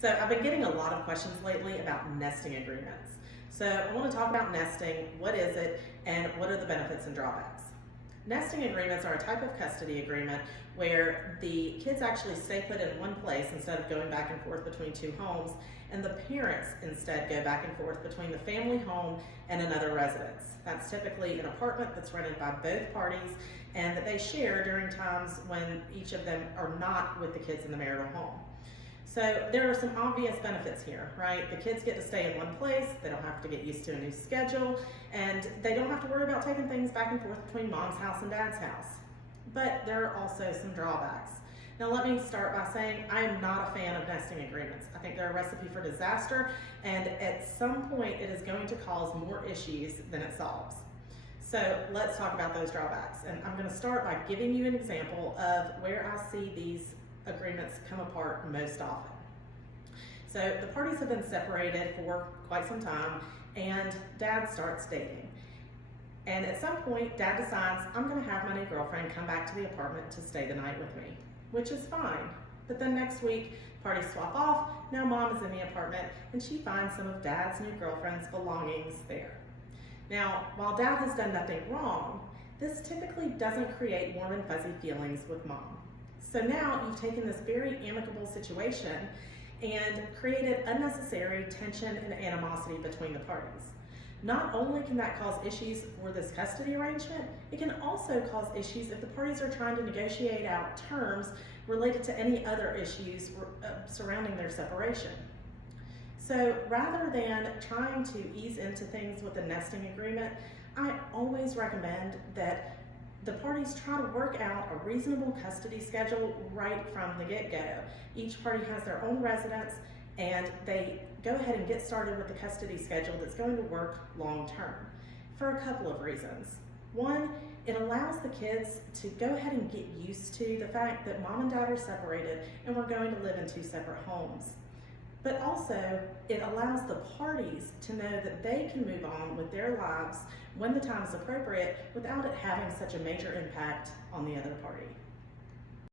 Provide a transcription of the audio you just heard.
So I've been getting a lot of questions lately about nesting agreements. So I want to talk about nesting, what is it, and what are the benefits and drawbacks. Nesting agreements are a type of custody agreement where the kids actually stay put in one place instead of going back and forth between two homes, and the parents instead go back and forth between the family home and another residence. That's typically an apartment that's rented by both parties and that they share during times when each of them are not with the kids in the marital home. So there are some obvious benefits here, right? The kids get to stay in one place, they don't have to get used to a new schedule, and they don't have to worry about taking things back and forth between mom's house and dad's house. But there are also some drawbacks. Now let me start by saying I am not a fan of nesting agreements. I think they're a recipe for disaster, and at some point it is going to cause more issues than it solves. So let's talk about those drawbacks. And I'm gonna start by giving you an example of where I see these agreements come apart most often. So the parties have been separated for quite some time and dad starts dating. And at some point, dad decides, I'm gonna have my new girlfriend come back to the apartment to stay the night with me, which is fine. But then next week, parties swap off, now mom is in the apartment and she finds some of dad's new girlfriend's belongings there. Now, while dad has done nothing wrong, this typically doesn't create warm and fuzzy feelings with mom. So now you've taken this very amicable situation and created unnecessary tension and animosity between the parties. Not only can that cause issues for this custody arrangement, it can also cause issues if the parties are trying to negotiate out terms related to any other issues surrounding their separation. So rather than trying to ease into things with a nesting agreement, I always recommend that the parties try to work out a reasonable custody schedule right from the get-go. Each party has their own residence and they go ahead and get started with the custody schedule that's going to work long-term for a couple of reasons. One, it allows the kids to go ahead and get used to the fact that mom and dad are separated and we're going to live in two separate homes. But also, it allows the parties to know that they can move on with their lives when the time is appropriate without it having such a major impact on the other party.